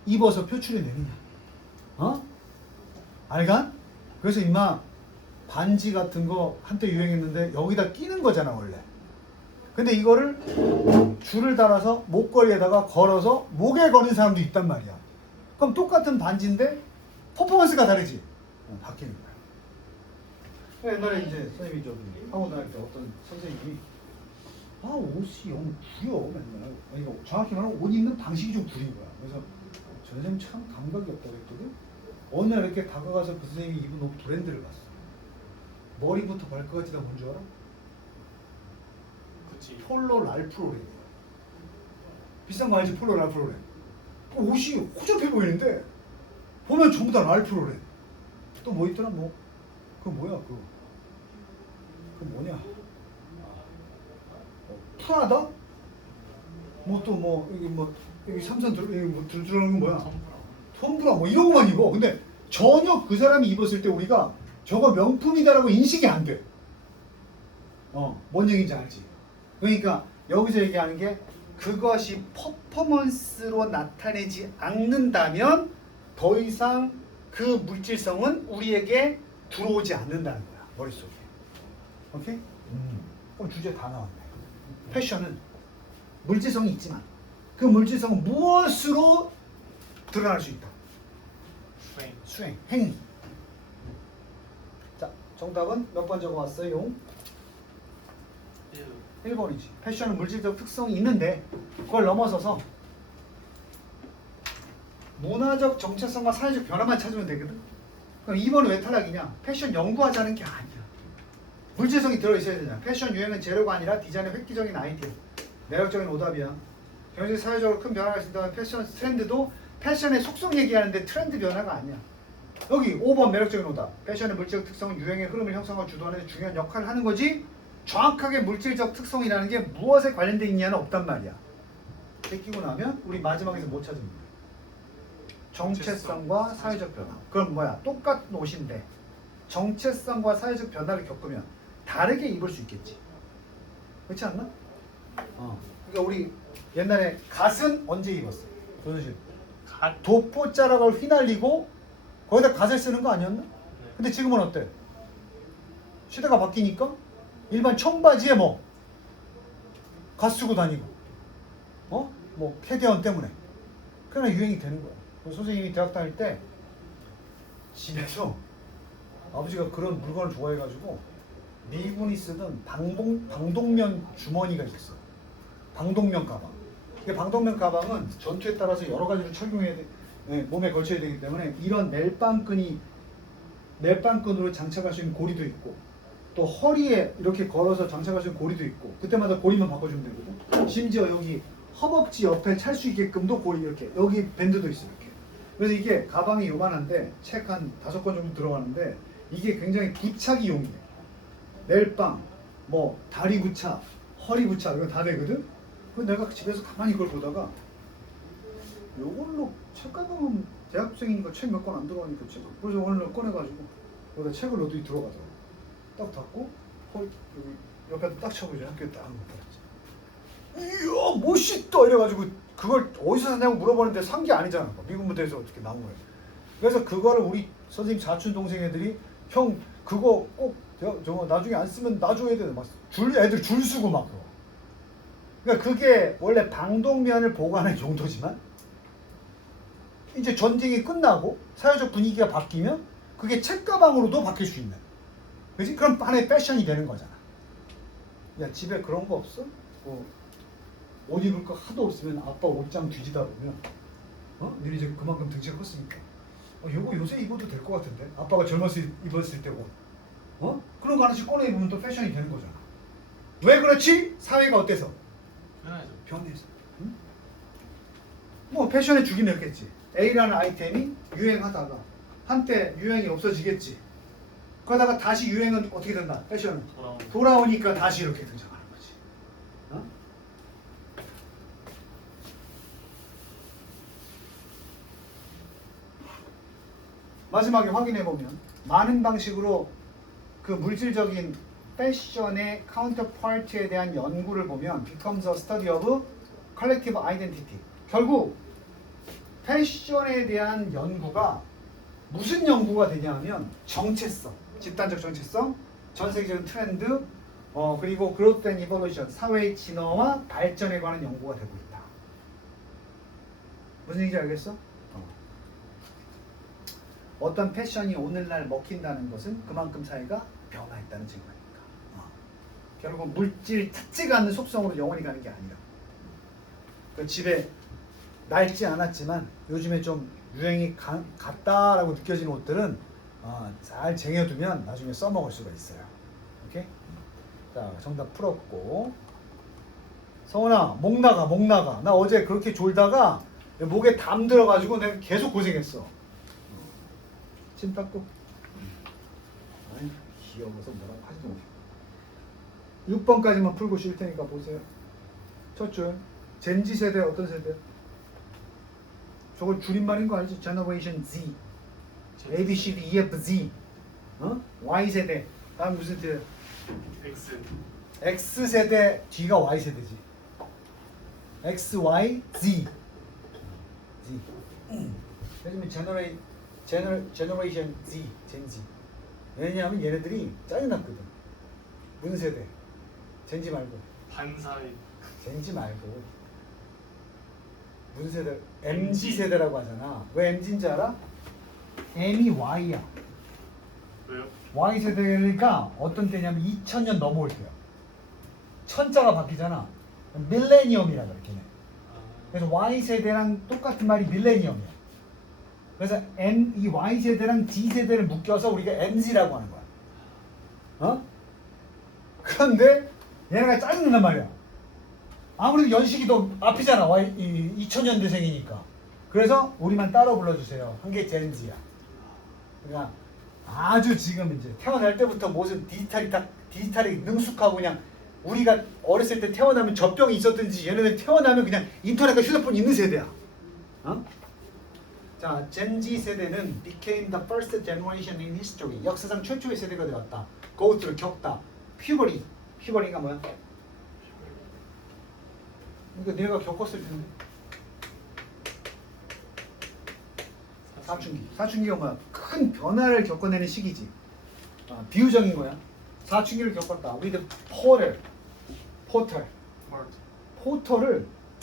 입어서 표출해내느냐. 알간? 그래서 임마 반지 같은 거 한때 유행했는데 여기다 끼는 거잖아 원래. 근데 이거를 줄을 달아서 목걸이에다가 걸어서 목에 거는 사람도 있단 말이야. 그럼 똑같은 반지인데 퍼포먼스가 다르지. 바뀌는 거야. 옛날에 이제 선생님이 저기 학원 다닐 때 어떤 선생님이 옷이 영 구려 맨날. 이거 정확히 말하면 옷 입는 방식이 좀 구린 거야. 그래서 저 선생님 참 감각이 없다고 했거든. 어느 날 이렇게 다가가서 그 선생님이 입은 옷 브랜드를 봤어. 머리부터 발끝까지 다 뭔 줄 알아? 그치. 폴로 랄프 로렌이야. 비싼 거 알지? 폴로 랄프 로렌. 그 옷이 호접해 보이는데 보면 전부 다 랄프 로렌. 또 뭐 있더라? 그 뭐야? 그 뭐냐? 프라다? 여기 삼선 들어가는 건 뭐야? 톰브라 이런 거만 입어. 근데 전혀 그 사람이 입었을 때 우리가 저거 명품이다라고 인식이 안 돼. 뭔 얘기인지 알지? 그러니까 여기서 얘기하는 게 그것이 퍼포먼스로 나타내지 않는다면 더 이상 그 물질성은 우리에게 들어오지 않는다는 거야. 머릿속에. 오케이? 그럼 주제 다 나왔네. 패션은 물질성이 있지만 그 물질성은 무엇으로 드러날 수 있다? 수행, 행위. 자, 정답은 몇 번 적어왔어요? 1번이지. 패션은 물질적 특성이 있는데 그걸 넘어서서 문화적 정체성과 사회적 변화만 찾으면 되거든. 그럼 2번은 왜 탈락이냐? 패션 연구하자는 게 아니야. 물질성이 들어있어야 되잖아. 패션 유행은 재료가 아니라 디자인의 획기적인 아이디어. 매력적인 오답이야. 경제 사회적으로 큰 변화가 있다면 패션 트렌드도 패션의 속성 얘기하는데 트렌드 변화가 아니야. 여기 5번 매력적인 오답. 패션의 물질적 특성은 유행의 흐름을 형성하고 주도하는 데 중요한 역할을 하는 거지 정확하게 물질적 특성이라는 게 무엇에 관련되어 있냐는 없단 말이야. 제끼고 나면 우리 마지막에서 못 찾습니다. 정체성과 사회적 변화. 그럼 뭐야? 똑같은 옷인데 정체성과 사회적 변화를 겪으면 다르게 입을 수 있겠지. 그렇지 않나? 그러니까 우리 옛날에 갓은 언제 입었어? 조선시대. 도포자락을 휘날리고 거기다 갓을 쓰는 거 아니었나? 근데 지금은 어때? 시대가 바뀌니까 일반 청바지에 갓 쓰고 다니고 캐디언 때문에 그냥 유행이 되는 거야. 선생님이 대학 다닐 때 집에서 아버지가 그런 물건을 좋아해가지고 미군이 쓰던 방독면 주머니가 있어. 방독면 가방. 이게 방독면 가방은 전투에 따라서 여러 가지로 착용해야 돼. 몸에 걸쳐야 되기 때문에 이런 멜빵끈으로 장착할 수 있는 고리도 있고 또 허리에 이렇게 걸어서 장착할 수 있는 고리도 있고 그때마다 고리만 바꿔주면 되거든. 심지어 여기 허벅지 옆에 찰 수 있게끔도 고리 이렇게 여기 밴드도 있어 이렇게. 그래서 이게 가방이 요만한데 책 한 5권 정도 들어가는데 이게 굉장히 부착이용이에요. 멜빵, 뭐 다리 부착, 허리 부착 이거 다 되거든. 그 내가 집에서 가만히 이걸 보다가 요걸로 책가방은 대학생이니까 책 몇 권 안 들어가니까 책 그래서 오늘 꺼내가지고 여기다 책을 어디 들어가더라고. 딱 닫고 허리 여기 옆에다 딱 쳐보자. 학교에 딱 놓고 이야 멋있다 이래가지고 그걸 어디서 샀냐고 물어보는데 산 게 아니잖아. 미군 부대에서 어떻게 나온 거예요. 그래서 그거를 우리 선생님 사촌 동생 애들이 형 그거 꼭 저 나중에 안 쓰면 놔줘야 돼. 막 애들 줄 서고 막 그거. 그러니까 그게 원래 방독면을 보관하는 용도지만 이제 전쟁이 끝나고 사회적 분위기가 바뀌면 그게 책가방으로도 바뀔 수 있는. 그지? 그럼 하나의 패션이 되는 거잖아. 야 집에 그런 거 없어? 옷 입을 거 하도 없으면 아빠 옷장 뒤지다 보면 너희 이제 그만큼 등치가 컸으니까 요거 요새 입어도 될 것 같은데 아빠가 젊었을 입었을 때 옷 그런 거 하나씩 꺼내 입으면 또 패션이 되는 거잖아. 왜 그렇지? 사회가 어때서? 편하죠. 변해서. 응? 뭐 패션에 주긴 했겠지. A라는 아이템이 유행하다가 한때 유행이 없어지겠지. 그러다가 다시 유행은 어떻게 된다? 패션은 돌아오니까 다시 이렇게 등장하는 거지. 마지막에 확인해 보면 많은 방식으로 그 물질적인 패션의 카운터파트에 대한 연구를 보면 becomes a study of collective identity. 결국 패션에 대한 연구가 무슨 연구가 되냐면 정체성, 집단적 정체성, 전 세계적인 트렌드, 그리고 growth and evolution, 사회의 진화와 발전에 관한 연구가 되고 있다. 무슨 얘기인지 알겠어? 어떤 패션이 오늘날 먹힌다는 것은 그만큼 사회가 변화했다는 증거니까. 결국 물질 찾지가 않는 속성으로 영원히 가는 게 아니라. 그 집에 낡지 않았지만 요즘에 좀 유행이 갔다라고 느껴지는 옷들은 잘 쟁여두면 나중에 써먹을 수가 있어요. 오케이? 자, 정답 풀었고. 성훈아, 목 나가. 나 어제 그렇게 졸다가 목에 담 들어가지고 내가 계속 고생했어. 침 닦고. 아이, 귀여워서 뭐라고 하지도 못해. 6번까지만 풀고 쉴 테니까 보세요. 첫 줄. 젠지 세대 어떤 세대? 저걸 줄임말인 거 알지? Generation Z. A, B, C, D, E, F, Z. Y 세대. 다음 무슨 세대? X. X 세대 뒤가 Y 세대지. X, Y, Z. Z. 요즘에 Generation Z, Gen Z. 왜냐하면 얘네들이 짜증났거든. 무슨 세대? 젠지 말고. 반사이. 젠지 말고. 무슨 세대? MZ 세대라고 하잖아. 왜 MZ인지 알아? M이 Y야. 왜요? Y 세대가 어떤 때냐면 2000년 넘어올 때야. 천자가 바뀌잖아. 밀레니엄이라 그래, 걔네. 그래서 Y 세대랑 똑같은 말이 밀레니엄이야. 그래서 이 Y 세대랑 Z 세대를 묶여서 우리가 MZ라고 하는 거야. 그런데 얘네가 짜증난단 말이야. 아무래도 연식이 더 앞이잖아. 2000년대생이니까. 그래서 우리만 따로 불러주세요. 한 게 젠지야. 그러니까 아주 지금 이제 태어날 때부터 모습 디지털이 능숙하고 그냥 우리가 어렸을 때 태어나면 젖병이 있었든지 얘네들 태어나면 그냥 인터넷과 휴대폰 있는 세대야. 자, 젠지 세대는 became the first generation in history. 역사상 최초의 세대가 되었다. go through 겪다. puberty가 뭐야? 그러니까 내가 겪었을 텐데. 사춘기가 뭐야? 큰 변화를 겪어내는 시기지. 비유적인 거야. 사춘기를 겪었다. 우리들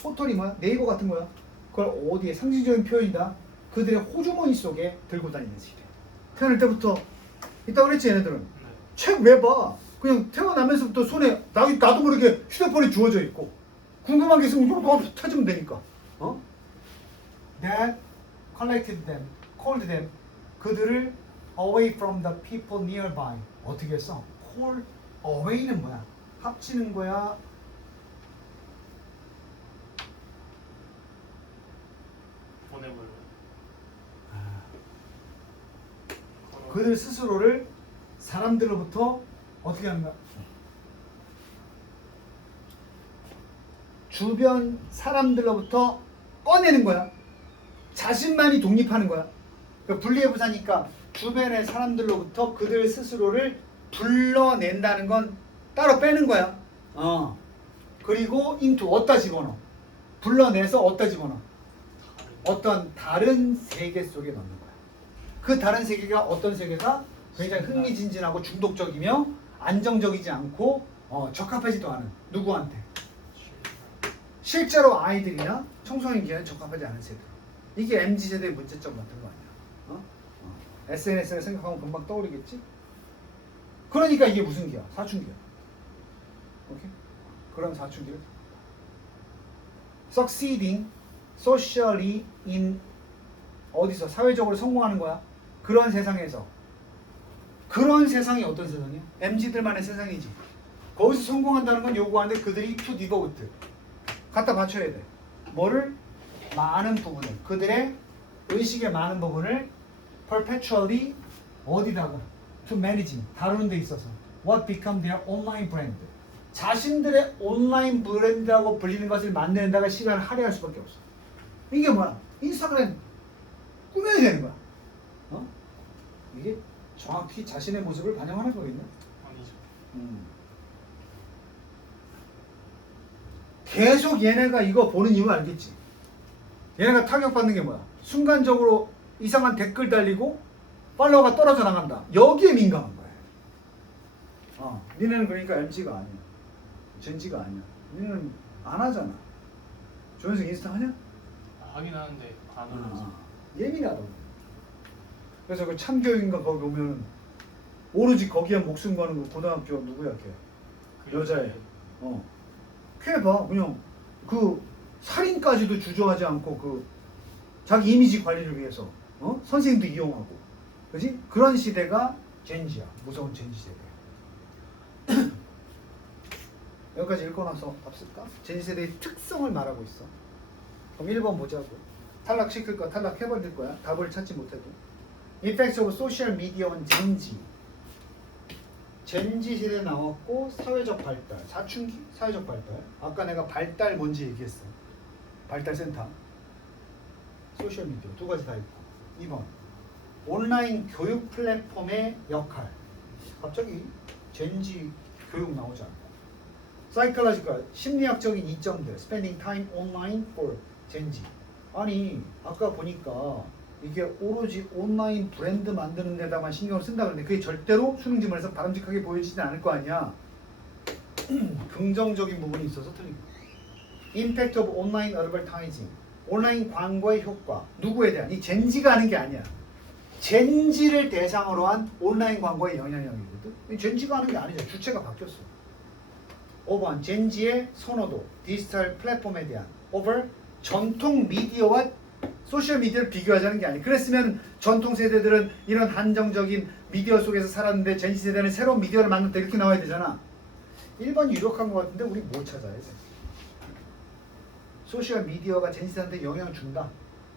포털이 뭐야? 네이버 같은 거야. 그걸 어디에 상징적인 표현이다. 그들의 호주머니 속에 들고 다니는 시대. 태어날 때부터 있다고 그랬지 얘네들은. 네. 책 왜 봐? 그냥 태어나면서부터 손에 나도 모르게 휴대폰이 주어져 있고 궁금한 게 있으면 이거 찾으면 되니까. That called them 그들을 away from the people nearby. 어떻게 써? call away는 뭐야? 합치는 거야? 보내버려요. 그들 스스로를 사람들로부터 어떻게 하는 거야? 주변 사람들로부터 꺼내는 거야. 자신만이 독립하는 거야. 그러니까 분리해부사니까 주변의 사람들로부터 그들 스스로를 불러낸다는 건 따로 빼는 거야. 그리고 into 어디다 집어넣어? 불러내서 어디다 집어넣어? 어떤 다른 세계 속에 넣는 거야. 그 다른 세계가 어떤 세계가 굉장히 흥미진진하고 중독적이며 안정적이지 않고 적합하지도 않은 누구한테? 실제로 아이들이나 청소년기에는 적합하지 않은 세대. 이게 MZ세대의 문제점 같은 거 아니야. SNS를 생각하면 금방 떠오르겠지? 그러니까 이게 무슨 기야? 사춘기야. 오케이? 그런 사춘기를 succeeding socially in 어디서? 사회적으로 성공하는 거야. 그런 세상에서. 그런 세상이 어떤 세상이야? MZ들만의 세상이지. 거기서 성공한다는 건 요구하는데 그들이 to devote 갖다 바쳐야 돼. 뭐를? 많은 부분을, 그들의 의식의 많은 부분을 perpetually 어디다가? to managing, 다루는 데 있어서 what become their online brand, 자신들의 온라인 브랜드라고 불리는 것을 만드는다가 시간을 할애할 수밖에 없어. 이게 뭐야? 인스타그램 꾸며야 되는 거야. 이게 정확히 자신의 모습을 반영하는 거겠네. 아니죠. 계속 얘네가 이거 보는 이유 알겠지? 얘네가 타격받는 게 뭐야? 순간적으로 이상한 댓글 달리고 팔로워가 떨어져 나간다. 여기에 민감한 거야. 니네는 그러니까 MZ가 아니야. 젠지가 아니야. 니네는 안 하잖아. 조현석 인스타 하냐? 하긴 하는데 안 올려서. 예민하다고. 그래서 그 참교육인가 거기 오면은 오로지 거기에 목숨 거는 그 고등학교 누구야 걔? 그 여자애. 걔 봐. 그냥 그 살인까지도 주저하지 않고 그 자기 이미지 관리를 위해서 선생님도 이용하고, 그지? 그런 시대가 젠지야. 무서운 젠지 세대. 여기까지 읽고 나서 답쓸까? 젠지 세대의 특성을 말하고 있어. 그럼 1번 보자고. 탈락시킬 거야, 탈락해버릴 거야. 답을 찾지 못해도. Effects of social media on 젠지. 젠지 세대 나왔고 사회적 발달, 사춘기 사회적 발달. 아까 내가 발달 뭔지 얘기했어. 발달 센터. 소셜 미디어 두 가지 다 있고. 2번 온라인 교육 플랫폼의 역할. 갑자기 젠지 교육 나오지 않나? 사이클러지컬 심리학적인 이점들. Spending time online for 젠지. 아니 아까 보니까 이게 오로지 온라인 브랜드 만드는 데다만 신경을 쓴다 그러는데 그게 절대로 수능 지문에서 바람직하게 보여지지 않을 거 아니야. 긍정적인 부분이 있어서 틀린 거야. Impact of online advertising. 온라인 광고의 효과. 누구에 대한? 이 젠지가 하는 게 아니야. 젠지를 대상으로 한 온라인 광고의 영향력이거든. 이 젠지가 하는 게 아니죠. 주체가 바뀌었어. 5번 젠지의 선호도. 디지털 플랫폼에 대한 over 전통 미디어와 소셜 미디어를 비교하자는 게 아니에요. 그랬으면 전통 세대들은 이런 한정적인 미디어 속에서 살았는데 젠지 세대는 새로운 미디어를 만든다 이렇게 나와야 되잖아. 1번 유력한 것 같은데 우리 못 찾아야 돼. 소셜 미디어가 젠지 세대한테 영향을 준다.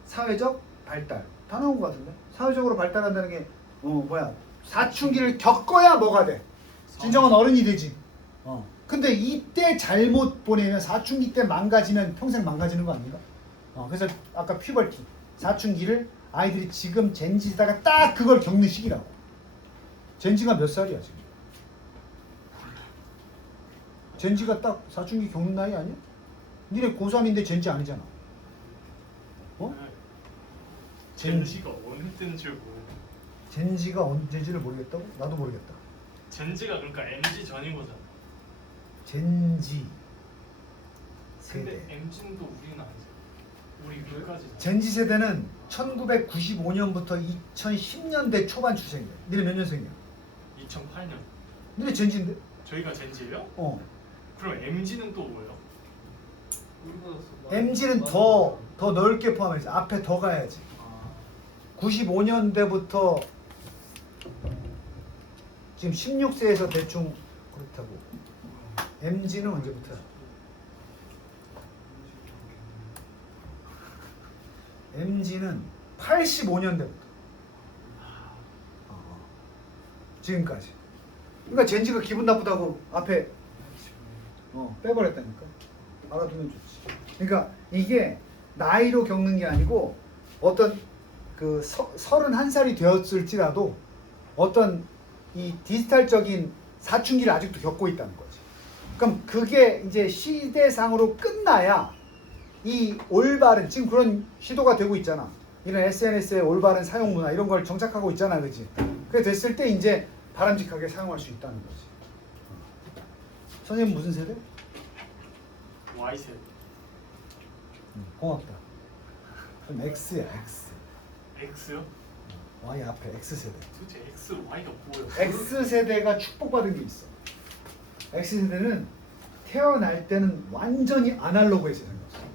사회적 발달. 다 나온 것 같은데. 사회적으로 발달한다는 게 사춘기를 겪어야 뭐가 돼? 진정한 어른이 되지. 근데 이때 잘못 보내면 사춘기 때 망가지면 평생 망가지는 거 아닌가? 그래서 아까 퓨버티, 사춘기를 아이들이 지금 젠지다가 딱 그걸 겪는 시기라고. 젠지가 몇 살이야 지금? 젠지가 딱 사춘기 겪는 나이 아니야? 니네 고3인데 젠지 아니잖아. 젠지가 어느 때인 줄 모르고. 젠지가 언제인지를 모르겠다고? 나도 모르겠다. 젠지가 그러니까 MG 전인 거잖아. 젠지 근데 세대. MG는 또 우리는 아니지. 우리 위까지. 젠지 세대는 1995년부터 2010년대 초반 출생이야. 니네 몇 년생이야? 2008년. 니네 젠지인데? 저희가 젠지예요? 그럼 그럼 MG는 또 뭐예요? MG는 더 넓게 포함해서 앞에 더 가야지. 95년대부터 지금 16세에서 대충 그렇다고. MG는 언제부터야? MG는 85년대부터. 지금까지. 그러니까 젠지가 기분 나쁘다고 앞에 빼버렸다니까. 알아두면 좋지. 그러니까 이게 나이로 겪는 게 아니고 어떤 그 31살이 되었을지라도 어떤 이 디지털적인 사춘기를 아직도 겪고 있다는 거지. 그럼 그게 이제 시대상으로 끝나야 이 올바른, 지금 그런 시도가 되고 있잖아. 이런 SNS의 올바른 사용 문화 이런 걸 정착하고 있잖아, 그지? 그게 됐을 때 이제 바람직하게 사용할 수 있다는 거지. 선생님 무슨 세대? Y세대. 고맙다. 그럼 X야, X. X요? Y 앞에 X 세대. 도대체 X, Y가 뭐예요? X 세대가 축복받은 게 있어. X 세대는 태어날 때는 완전히 아날로그에서 생겼어.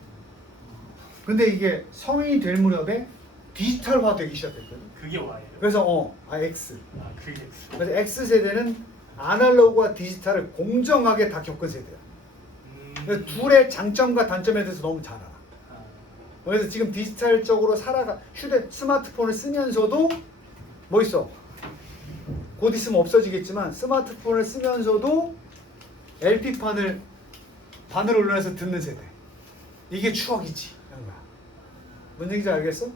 근데 이게 성인이 될 무렵에 디지털화되기 시작했거든. 그게 Y예요? 그래서 X. 아, 그게 X. 그래서 X 세대는 아날로그와 디지털을 공정하게 다 겪은 세대야. 그래서 둘의 장점과 단점에 대해서 너무 잘 알아. 아, 그래서 지금 디지털적으로 스마트폰을 쓰면서도 뭐 있어? 곧 있으면 없어지겠지만 스마트폰을 쓰면서도 LP판을 바늘 올려서 듣는 세대. 이게 추억이지. 이런 거야. 뭔 얘기인지 알겠어?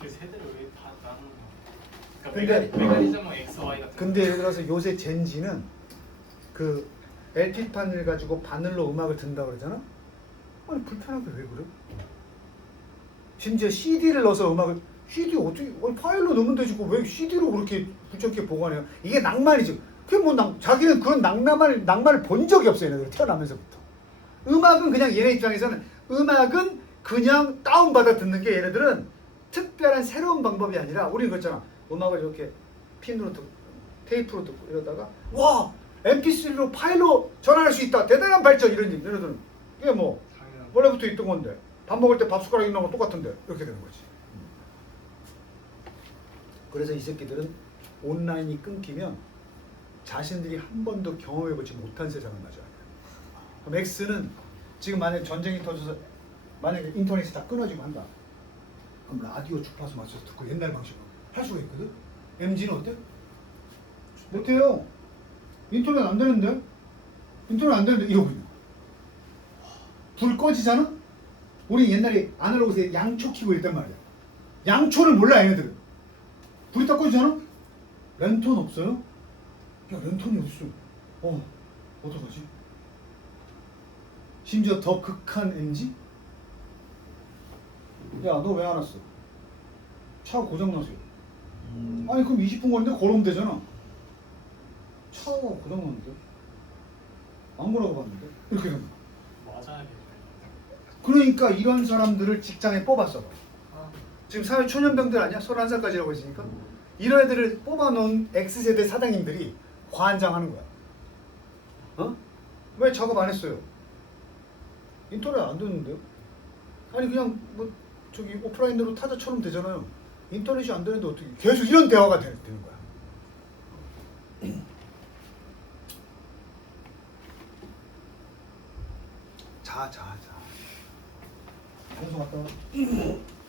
그 세대를 왜 다 나누는 거야? 근데- 그러니까 메커니즘은 X, Y 같은 근데 예를 들어서 요새 젠지는 그 LP판을 가지고 바늘로 음악을 듣는다 그러잖아? 아니 불편하게 왜 그래? 심지어 CD를 넣어서 CD 어떻게 파일로 넣으면 되지 왜 CD로 그렇게 붙잡게 보관해요? 이게 낭만이지. 그게 뭐 자기는 그런 낭만을 본 적이 없어요. 얘네들 태어나면서부터. 음악은 그냥 얘네 입장에서는 음악은 그냥 다운받아 듣는 게 얘네들은 특별한 새로운 방법이 아니라 우리는 그렇잖아. 음악을 이렇게 핀으로 듣고 테이프로 듣고 이러다가 와 MP3로 파일로 전환할 수 있다. 대단한 발전 이런 얘네들은 이게 뭐 당연한 원래부터 있던 건데 밥 먹을 때 밥 숟가락 있는 거 똑같은데 이렇게 되는 거지. 그래서 이 새끼들은 온라인이 끊기면 자신들이 한 번도 경험해보지 못한 세상을 맞아요. 그럼 X는 지금 만약에 전쟁이 터져서 만약에 인터넷이 다 끊어지고 한다. 그럼 라디오 주파수 맞춰서 듣고 옛날 방식으로 할 수가 있거든. MG는 어때? 못해요. 인터넷 안 되는데? 인터넷 안 되는데 이러고 있는 거야. 불 꺼지잖아? 우리 옛날에 아날로그에서 양초 키고 있단 말이야. 양초를 몰라 얘네들은. 불이 딱 꺼지잖아? 랜턴 없어요? 야 랜턴이 어딨어? 어떡하지? 심지어 더 극한 MG? 야 너 왜 안 왔어? 차 고장났어요. 아니 그럼 20분 걸리는데 걸으면 되잖아. 차가 고장났는데? 안 걸어가 봤는데? 이렇게 되는 거야. 맞아야겠네. 그러니까 이런 사람들을 직장에 뽑았어. 지금 사회 초년병들 아니야? 31살까지라고 했으니까 이런 애들을 뽑아놓은 X세대 사장님들이 환장하는 거야. 왜 작업 안 했어요? 인터넷 안 되는데요? 아니 그냥 뭐 저기 오프라인으로 타자처럼 되잖아요. 인터넷이 안 되는데 어떻게 계속 이런 대화가 되는 거야. 자. 방송 갔다 와.